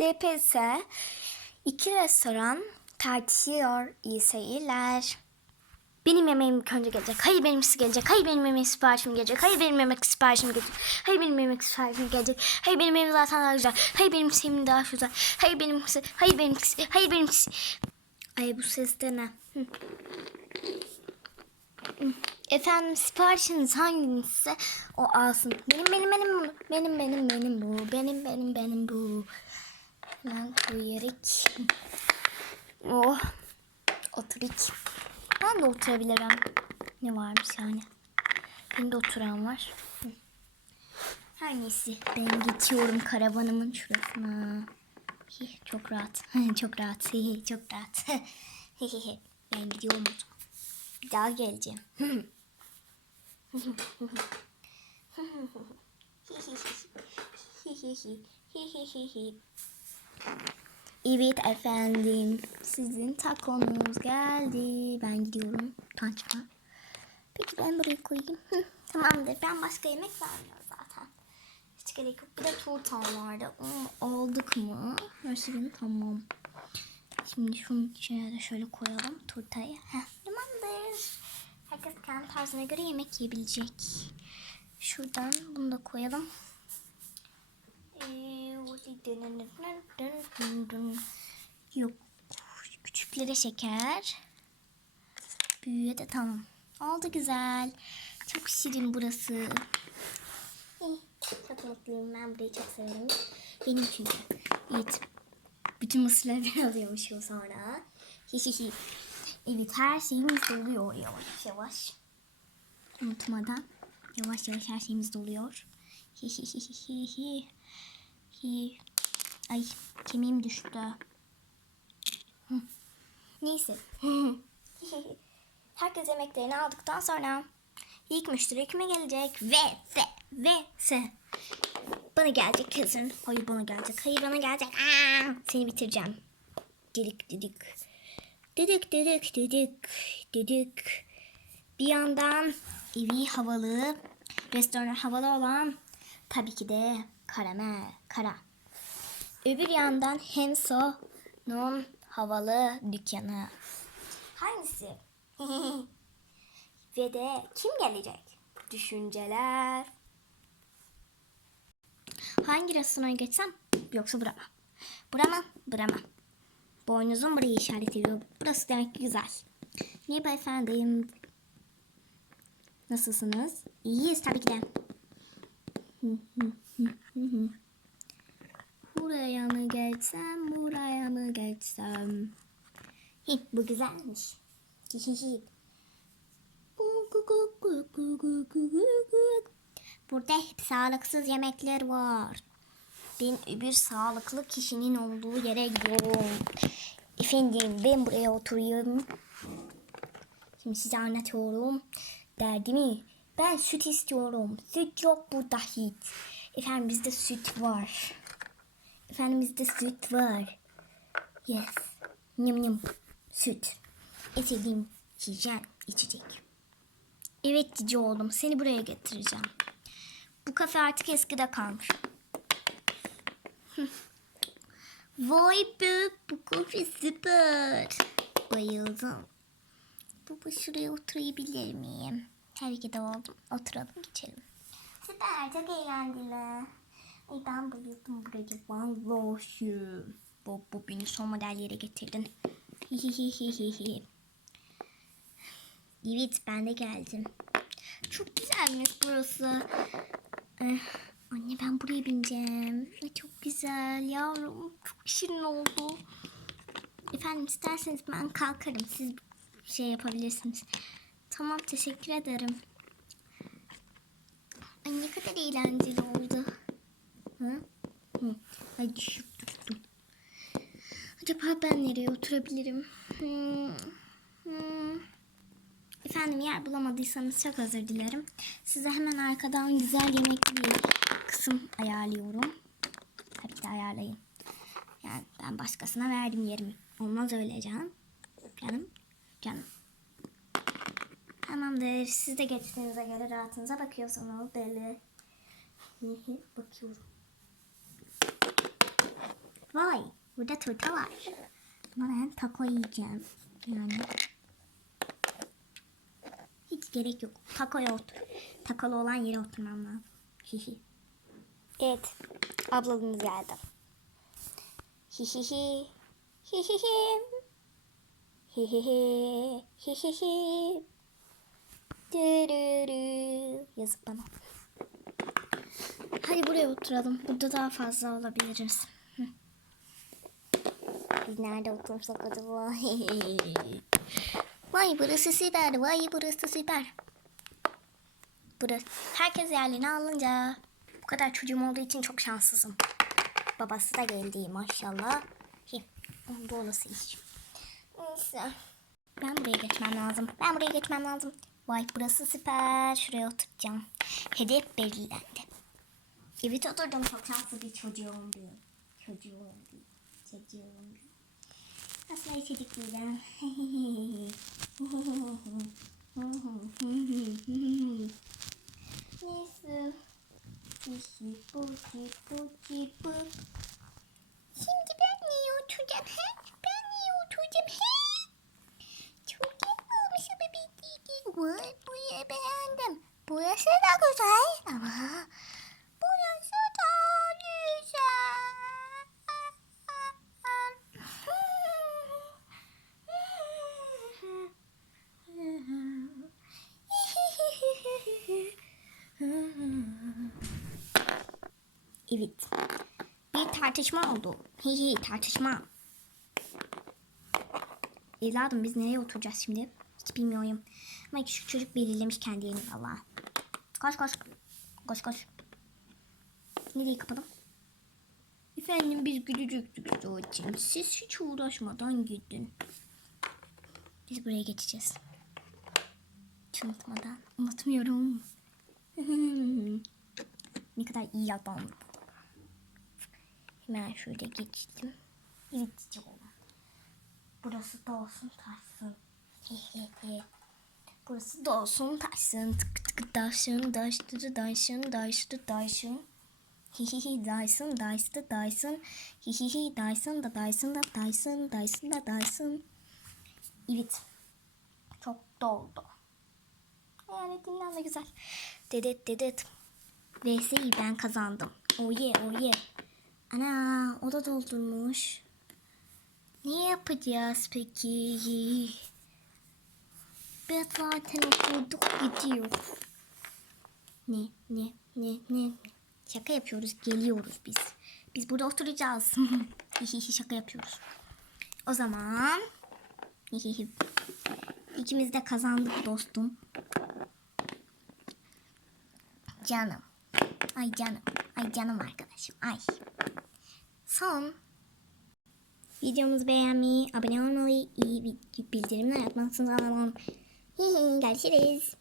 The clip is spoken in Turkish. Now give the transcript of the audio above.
LPS iki restoran tartışıyor. İyi seyirler. Benim yemeğim ilk önce gelecek. Hayır benimkisi gelecek. Hayır benim yemek siparişim gelecek. Hayır benim yemek siparişim gelecek. Hayır benim yemek siparişim gelecek. Hayır benim yemeğim zaten daha güzel. Hayır benim yemeğim daha güzel. Hayır benimkisi. Hayır benimkisi. Hayır benimkisi. Ay bu ses de ne? Hı. Efendim siparişiniz hangisi o alsın. Benim benim benim. Benim benim benim bu. Benim benim benim bu. Hemen koyarak. Oh. Oturik. Ben de oturabilirim. Ne varmış yani. Benim de oturan var. Her neyse ben geçiyorum karavanımın şurasına. Çok rahat. çok rahat. Çok rahat. ben gidiyorum. Bir daha geleceğim. Evet efendim. Sizin takonuz geldi. Ben gidiyorum. Tançma. Peki ben buraya koyayım. Tamamdır. Ben başka yemek vermiyorum zaten. Hiç gerek yok. Bir de turtam vardı. Onu aldık mı? Her şeyim tamam. Şimdi şunun içine de şöyle koyalım turtayı. Heh, tamamdır. Herkes kendi tarzına göre yemek yiyebilecek. Şuradan bunu da koyalım. Yok. Küçüklere şeker. Büyüğe de tamam. Oldu güzel. Çok şirin burası. Çok mutluyum. Ben burayı çok severim. Benim çünkü. Evet. Bütün mısırları alıyormuşum sonra. Hihihi. evet her şeyimiz doluyor yavaş yavaş. Unutmadan. Yavaş yavaş her şeyimiz doluyor. Hihihihihi. Ay kemiğim düştü. Hı. Neyse. Herkes yemeklerini aldıktan sonra ilk müşteri kime gelecek? Ve se ve se. Bana gelecek kesin. Hayır bana gelecek. Hayır bana gelecek. Aa, seni bitireceğim. Dedik dedik. Dedik dedik dedik. Dedik. Bir yandan evi havalı, restoran havalı olan tabii ki de karamel, kara. Öbür yandan Henso'nun havalı dükkanı. Hangisi? Ve de kim gelecek? Düşünceler. Hangi restorana geçsem yoksa burama. Burama, burama. Boynuzum burayı işaret ediyor. Burası demek ki güzel. Merhaba efendim. Nasılsınız? İyiyiz tabii ki de. Buraya mı geçsem, buraya mı geçsem? Hi, bu güzelmiş. Burada hep sağlıksız yemekler var. Ben öbür sağlıklı kişinin olduğu yere gidiyorum. Efendim ben buraya oturayım. Şimdi size anlatıyorum. Derdimi. Ben süt istiyorum. Süt yok burada hiç. Efendim bizde süt var. Efendim bizde süt var. Yes. Yum yum. Süt. İstediğim yiyeceğim içecek. Evet cici oğlum seni buraya getireceğim. Bu kafe artık eskide kalmış. Vay be bu kafe süper. Bayıldım. Baba şuraya oturabilir miyim? Tabii ki de oldum. Oturalım geçelim. Süper çok eğlenceli. Ay ben bayıldım buraya. Vallahi. Baba beni son model yere getirdin. Hihihihihi. Evet ben de geldim. Çok güzelmiş burası. Eh, anne ben buraya bineceğim. Ay, Çok güzel yavrum. Çok şirin oldu. Efendim isterseniz ben kalkarım. Siz şey yapabilirsiniz. Tamam teşekkür ederim. Ay ne kadar eğlenceli oldu. Hı? Hı. Ay düşüp düştüm. Acaba ben nereye oturabilirim? Hmm. Hmm. Efendim yer bulamadıysanız çok özür dilerim. Size hemen arkadan güzel yemekli bir kısım ayarlıyorum. Tabii ki de ayarlayın. Yani ben başkasına verdim yerimi. Olmaz öyle canım. Canım. Canım. Tamamdır. Siz de geçtiğinize göre rahatınıza bakıyorsunuz. Belli. Bakıyorum. Vay burada turta var. Ama ben taco yiyeceğim. Yani. Hiç gerek yok. Takoya otur. Takolu olan yere oturmam lazım. Hihi. Evet. Ablamız geldi. Hihihi. Hihihi. Hihihi. Hihihi. Yazık bana. Hadi buraya oturalım. Burada daha fazla olabiliriz. Biz nerede otursak acaba? Vay burası süper. Vay burası süper. Burası. Herkes yerlerini alınca. Bu kadar çocuğum olduğu için çok şanssızım. Babası da geldi maşallah. Bu olası iş. Neyse. Ben buraya geçmem lazım. Ben buraya geçmem lazım. Vay burası süper. Şuraya oturacağım. Hedef belirlendi. Evet oturdum. Çok şanslı bir çocuğum diyor. Çocuğum diyor. Çocuğum diyor. Aslında içerik diyeceğim. Neyse. Pişi puçi puçi pu. Şimdi Ben niye oturacağım he? Çok yapmamış ama bir Vay burayı beğendim. Burası da güzel ama burası da güzel. Evet. Bir tartışma oldu. Hihi tartışma. Evladım biz nereye oturacağız şimdi? Hiç bilmiyorum. Ama şu çocuk belirlemiş kendi yerini valla. Koş koş. Koş koş. Nereye kapadım? Efendim biz gidecektik için. Siz hiç uğraşmadan gidin. Biz buraya geçeceğiz. Hiç unutmadan. Unutmuyorum. ne kadar iyi adam. Hemen şöyle geçtim. Evet. Burası da olsun taşsın. Burası da olsun taşsın. Tık tık daşın daştı daşın daştı daşın. Hihihi Dyson Dyson Dyson Hihihi Dyson da Dyson da Dyson Dyson da Dyson Evet. Çok doldu. Yani dinlen de güzel. Dedet dedet. VS'yi ben kazandım. Yeah oh yeah Ana o da doldurmuş. Ne yapacağız peki Biz zaten oturduk gidiyor Ne ne ne ne Şaka yapıyoruz. Geliyoruz biz. Biz burada oturacağız. Şaka yapıyoruz. O zaman. İkimiz de kazandık dostum. Canım. Ay canım. Ay canım arkadaşım. Ay. Son. Videomuzu beğenmeyi, abone olmayı, iyi bildirimler yapmanızı sağlamam. Görüşürüz.